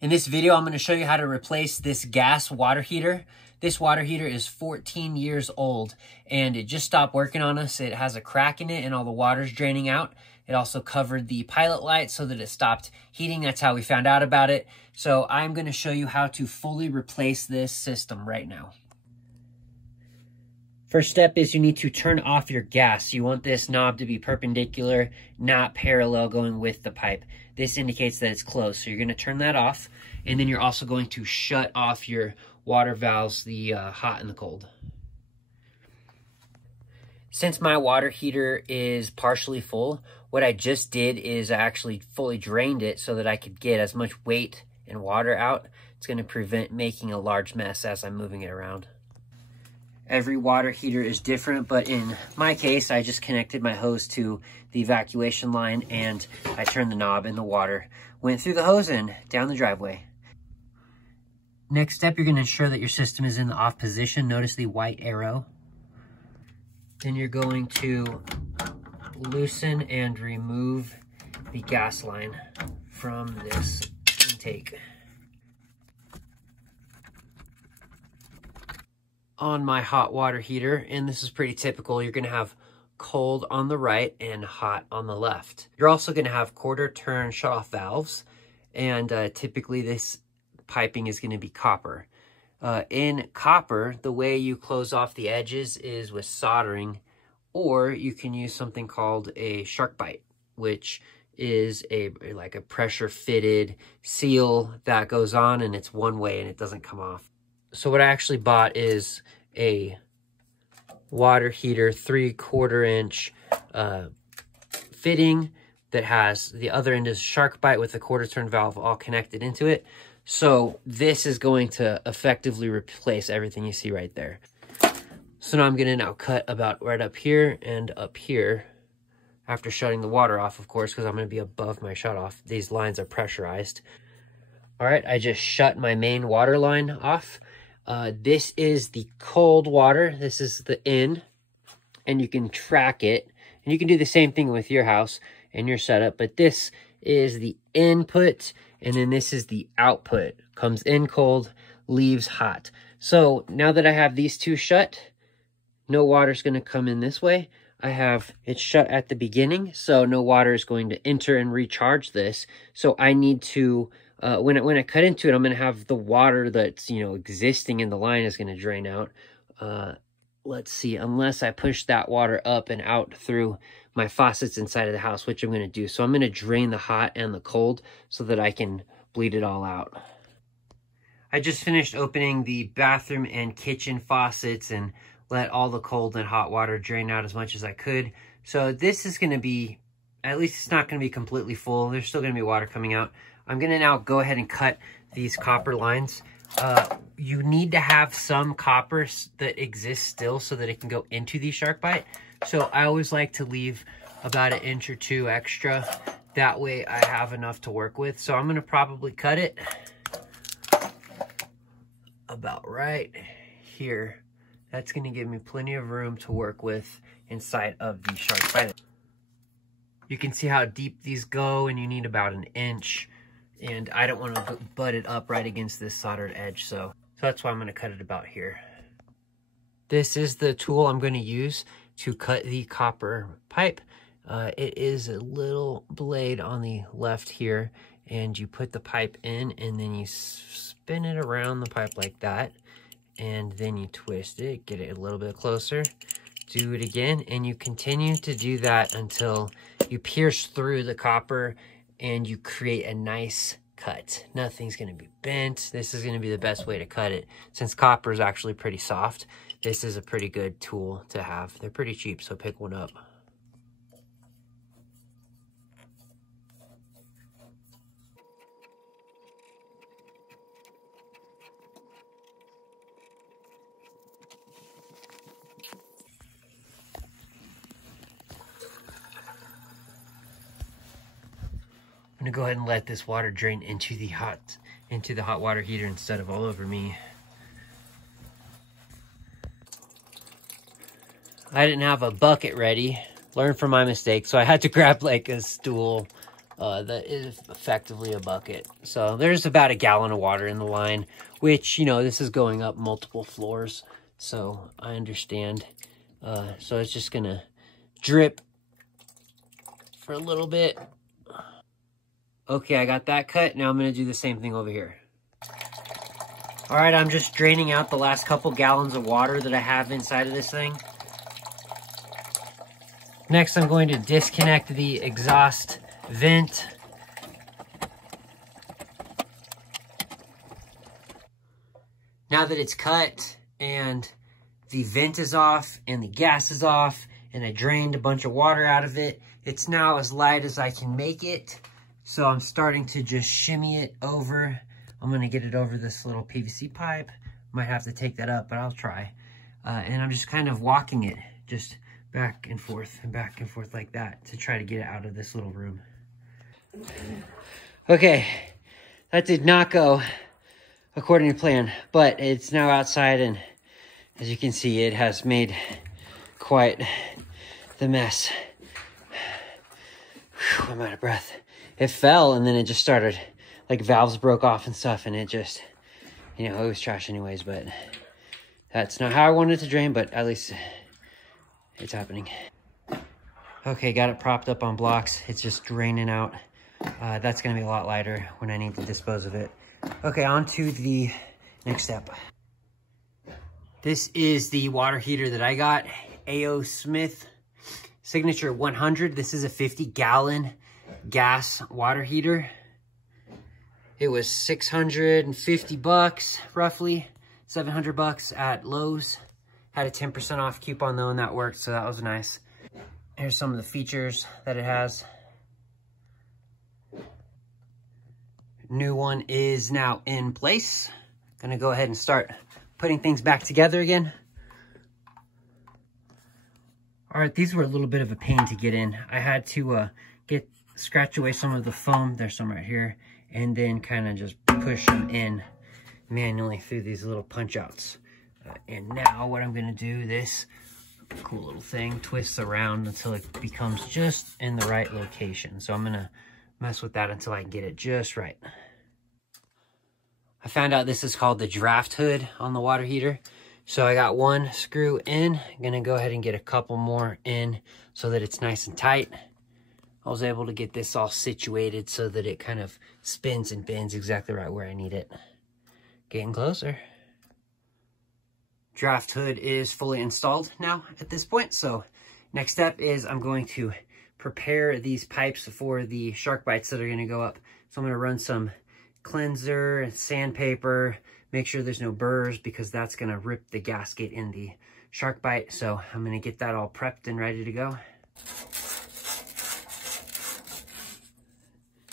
In this video, I'm going to show you how to replace this gas water heater. This water heater is 14 years old and it just stopped working on us. It has a crack in it and all the water's draining out. It also covered the pilot light so that it stopped heating. That's how we found out about it. So I'm going to show you how to fully replace this system right now. First step is you need to turn off your gas. You want this knob to be perpendicular, not parallel going with the pipe. This indicates that it's closed. So you're going to turn that off. And then you're also going to shut off your water valves, the hot and the cold. Since my water heater is partially full, what I just did is I actually fully drained it so that I could get as much weight and water out. It's going to prevent making a large mess as I'm moving it around. Every water heater is different, but in my case, I just connected my hose to the evacuation line and I turned the knob and the water went through the hose and down the driveway. Next step, you're going to ensure that your system is in the off position. Notice the white arrow. Then you're going to loosen and remove the gas line from this intake. On my hot water heater, and this is pretty typical, you're going to have cold on the right and hot on the left. You're also going to have quarter turn shutoff valves, and typically this piping is going to be copper. In copper, the way you close off the edges is with soldering, or you can use something called a SharkBite, which is like a pressure fitted seal that goes on and it's one way and it doesn't come off. So what I actually bought is a water heater 3/4 inch fitting that has the other end is SharkBite with a quarter turn valve all connected into it. So this is going to effectively replace everything you see right there. So now I'm going to now cut about right up here and up here after shutting the water off, of course, because I'm going to be above my shut off. These lines are pressurized. All right, I just shut my main water line off. This is the cold water. This is the in, and you can track it. And you can do the same thing with your house and your setup, but this is the input, and then this is the output. Comes in cold, leaves hot. So now that I have these two shut, no water's going to come in this way. I have it shut at the beginning, so no water is going to enter and recharge this. So I need to when I cut into it, I'm going to have the water that's, existing in the line is going to drain out. Let's see, unless I push that water up and out through my faucets inside of the house, which I'm going to do. So I'm going to drain the hot and the cold so that I can bleed it all out. I just finished opening the bathroom and kitchen faucets and let all the cold and hot water drain out as much as I could. So this is going to be, at least it's not going to be completely full. There's still going to be water coming out. I'm going to now go ahead and cut these copper lines. You need to have some copper that exists still so that it can go into the SharkBite. So I always like to leave about 1 or 2 inches extra. That way I have enough to work with. So I'm going to probably cut it about right here. That's going to give me plenty of room to work with inside of the SharkBite. You can see how deep these go, and you need about 1 inch. And I don't want to butt it up right against this soldered edge, so that's why I'm going to cut it about here. This is the tool I'm going to use to cut the copper pipe. It is a little blade on the left here, and you put the pipe in, and then you spin it around the pipe like that, and then you twist it, get it a little bit closer, do it again, and you continue to do that until you pierce through the copper and you create a nice cut. Nothing's going to be bent. This is going to be the best way to cut it. Since copper is actually pretty soft, this is a pretty good tool to have. They're pretty cheap, so pick one up. I'm gonna go ahead and let this water drain into the hot water heater instead of all over me. I didn't have a bucket ready. Learn from my mistake, so I had to grab like a stool that is effectively a bucket. So there's about a gallon of water in the line, which, you know, this is going up multiple floors. So I understand. So it's just gonna drip for a little bit. Okay, I got that cut. Now I'm gonna do the same thing over here. All right, I'm just draining out the last couple gallons of water that I have inside of this thing. Next, I'm going to disconnect the exhaust vent. Now that it's cut and the vent is off and the gas is off and I drained a bunch of water out of it, it's now as light as I can make it. So I'm starting to just shimmy it over. I'm gonna get it over this little PVC pipe. Might have to take that up, but I'll try. And I'm just kind of walking it, just back and forth like that to try to get it out of this little room. Okay, that did not go according to plan, but it's now outside, and as you can see, it has made quite the mess. Whew, I'm out of breath. It fell and then it just started, like valves broke off and stuff, and it just, you know, it was trash anyways, but that's not how I wanted it to drain, but at least it's happening. Okay, got it propped up on blocks. It's just draining out. That's gonna be a lot lighter when I need to dispose of it. Okay, on to the next step. This is the water heater that I got, A.O. Smith Signature 100. This is a 50-gallon gas water heater. It was 650 bucks, roughly 700 bucks at Lowe's. Had a 10% off coupon though, and that worked, so that was nice. Here's some of the features that it has. New one is now in place. Gonna go ahead and start putting things back together again. All right, these were a little bit of a pain to get in. I had to scratch away some of the foam. There's some right here, and then kind of just push them in manually through these little punch outs. And now what I'm gonna do, this cool little thing twists around until it becomes just in the right location. So I'm gonna mess with that until I get it just right. I found out this is called the draft hood on the water heater. So I got one screw in. I'm gonna go ahead and get a couple more in so that it's nice and tight. I was able to get this all situated so that it kind of spins and bends exactly right where I need it. Getting closer. Draft hood is fully installed now at this point. So next step is I'm going to prepare these pipes for the shark bites that are gonna go up. So I'm gonna run some cleanser and sandpaper, make sure there's no burrs because that's gonna rip the gasket in the shark bite. So I'm gonna get that all prepped and ready to go.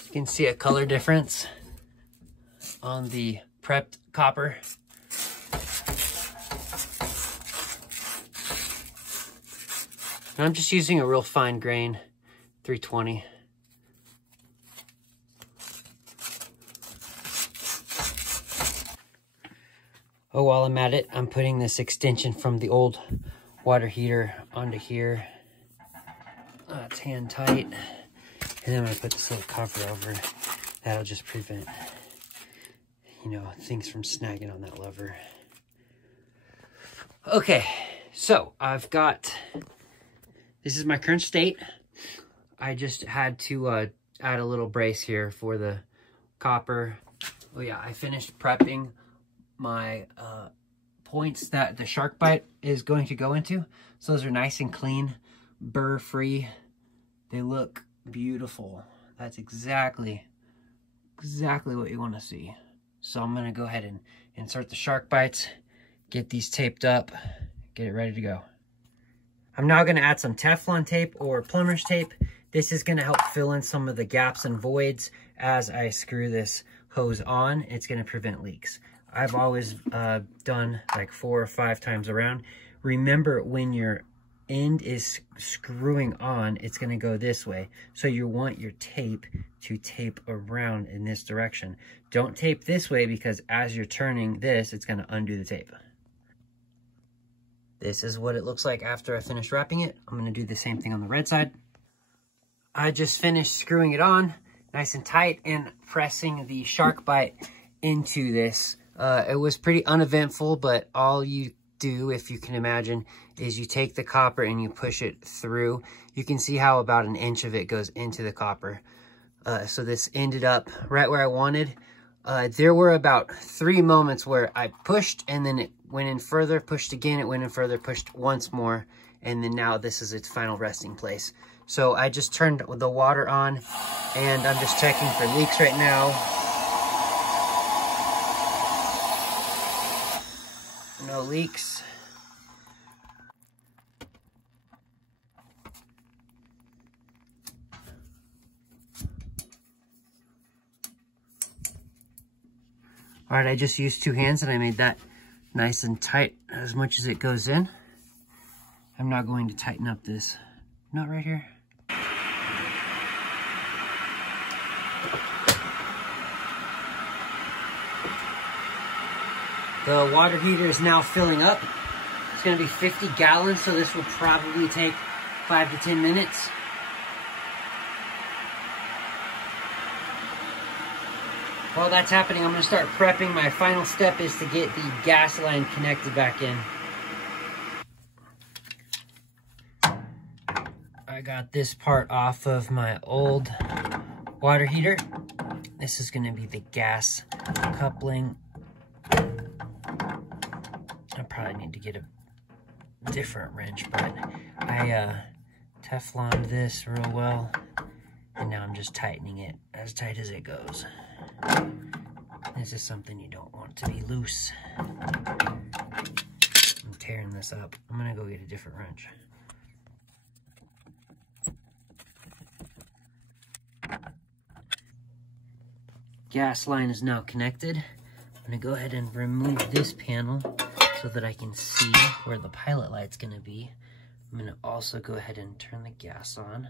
You can see a color difference on the prepped copper. And I'm just using a real fine grain 320. Oh, while I'm at it, I'm putting this extension from the old water heater onto here. It's hand tight. And then I'm gonna put this little cover over. That'll just prevent, you know, things from snagging on that lever. Okay, so I've got, this is my current state. I just had to add a little brace here for the copper. Oh yeah, I finished prepping my points that the shark bite is going to go into. So those are nice and clean, burr free. They look beautiful. That's exactly what you want to see. So I'm gonna go ahead and insert the shark bites, get these taped up, get it ready to go. I'm now gonna add some Teflon tape or plumber's tape. This is gonna help fill in some of the gaps and voids as I screw this hose on. It's gonna prevent leaks. I've always done like 4 or 5 times around. Remember, when your end is screwing on, it's gonna go this way. So you want your tape to tape around in this direction. Don't tape this way because as you're turning this, it's gonna undo the tape. This is what it looks like after I finish wrapping it. I'm gonna do the same thing on the red side. I just finished screwing it on. nice and tight and pressing the SharkBite into this. It was pretty uneventful, but all you do, if you can imagine, is you take the copper and you push it through. You can see how about an inch of it goes into the copper. So this ended up right where I wanted. There were about 3 moments where I pushed and then it went in further, pushed again, it went in further, pushed once more, and then now this is its final resting place. So I just turned the water on and I'm just checking for leaks right now. No leaks. All right, I just used 2 hands and I made that nice and tight as much as it goes in. I'm not going to tighten up this nut right here. The water heater is now filling up. It's gonna be 50 gallons, so this will probably take 5 to 10 minutes. While that's happening, I'm gonna start prepping. My final step is to get the gas line connected back in. I got this part off of my old water heater. This is gonna be the gas coupling. I probably need to get a different wrench, but I Tefloned this real well, and now I'm just tightening it as tight as it goes. This is something you don't want to be loose. I'm tearing this up. I'm gonna go get a different wrench. Gas line is now connected. I'm gonna go ahead and remove this panel so that I can see where the pilot light's gonna be. I'm gonna also go ahead and turn the gas on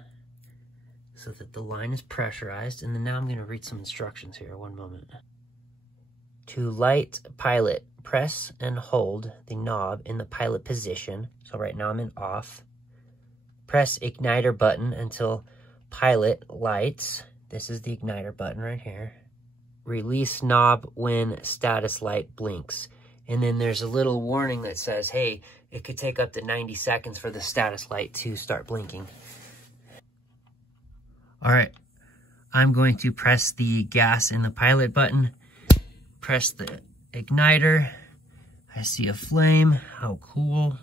so that the line is pressurized. And then now I'm gonna read some instructions here, one moment. To light pilot, press and hold the knob in the pilot position. So right now I'm in off. Press igniter button until pilot lights. This is the igniter button right here. Release knob when status light blinks. And then there's a little warning that says, hey, it could take up to 90 seconds for the status light to start blinking. All right, I'm going to press the gas in the pilot button, press the igniter. I see a flame, how cool.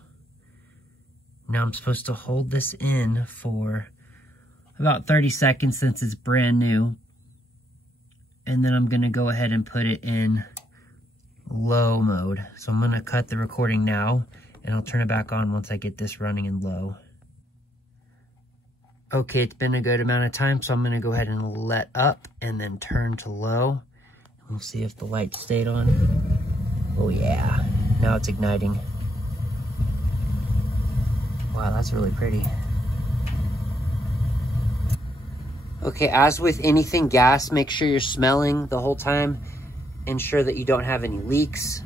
Now I'm supposed to hold this in for about 30 seconds since it's brand new. And then I'm gonna go ahead and put it in low mode. So I'm gonna cut the recording now and I'll turn it back on once I get this running in low. Okay, it's been a good amount of time, so I'm gonna go ahead and let up and then turn to low. We'll see if the light stayed on. Oh yeah, now it's igniting. Wow, that's really pretty. Okay, as with anything gas, make sure you're smelling the whole time. Ensure that you don't have any leaks.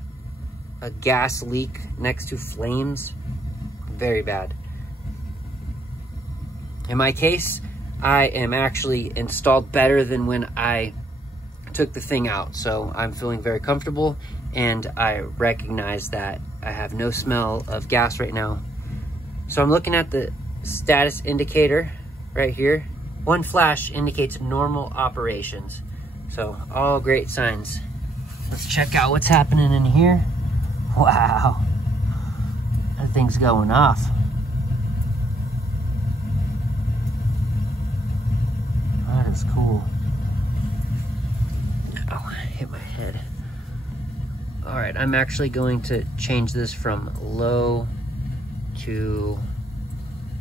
A gas leak next to flames, very bad. In my case, I am actually installed better than when I took the thing out. So I'm feeling very comfortable and I recognize that I have no smell of gas right now. So I'm looking at the status indicator right here. One flash indicates normal operations. So all great signs. Let's check out what's happening in here. Wow, that thing's going off. That is cool. Oh, I hit my head. All right, I'm actually going to change this from low to,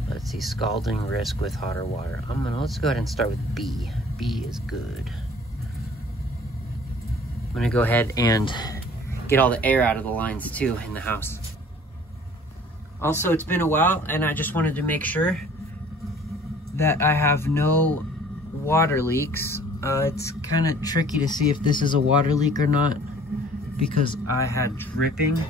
let's see, scalding risk with hotter water. Let's go ahead and start with B. B is good. I'm gonna go ahead and get all the air out of the lines too in the house. Also, it's been a while and I just wanted to make sure that I have no water leaks. It's kind of tricky to see if this is a water leak or not because I had dripping.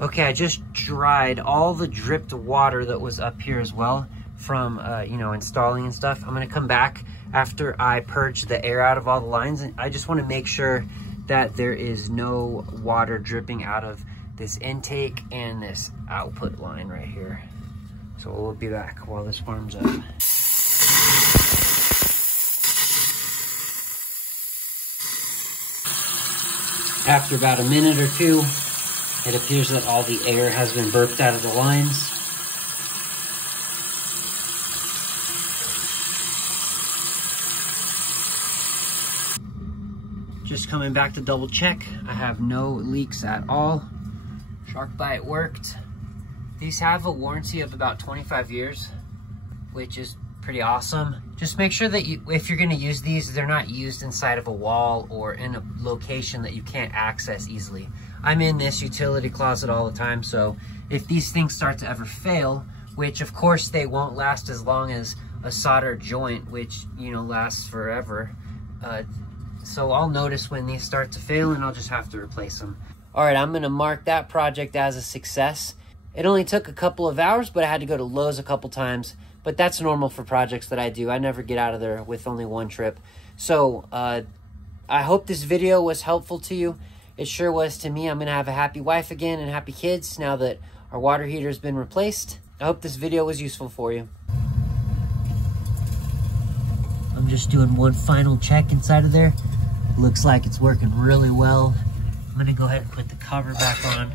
Okay, I just dried all the dripped water that was up here as well from, you know, installing and stuff. I'm gonna come back after I purge the air out of all the lines. And I just want to make sure that there is no water dripping out of this intake and this output line right here. So we'll be back while this warms up. After about a minute or two, it appears that all the air has been burped out of the lines. Just coming back to double check. I have no leaks at all. SharkBite worked. These have a warranty of about 25 years, which is pretty awesome. Just make sure that if you're gonna use these, they're not used inside of a wall or in a location that you can't access easily. I'm in this utility closet all the time, so if these things start to ever fail, which of course they won't last as long as a solder joint, which, you know, lasts forever. So I'll notice when these start to fail and I'll just have to replace them. All right, I'm gonna mark that project as a success. It only took a couple of hours, but I had to go to Lowe's a couple times. But that's normal for projects that I do. I never get out of there with only one trip. So I hope this video was helpful to you. It sure was to me. I'm gonna have a happy wife again and happy kids now that our water heater has been replaced. I hope this video was useful for you. I'm just doing one final check inside of there. Looks like it's working really well. I'm gonna go ahead and put the cover back on.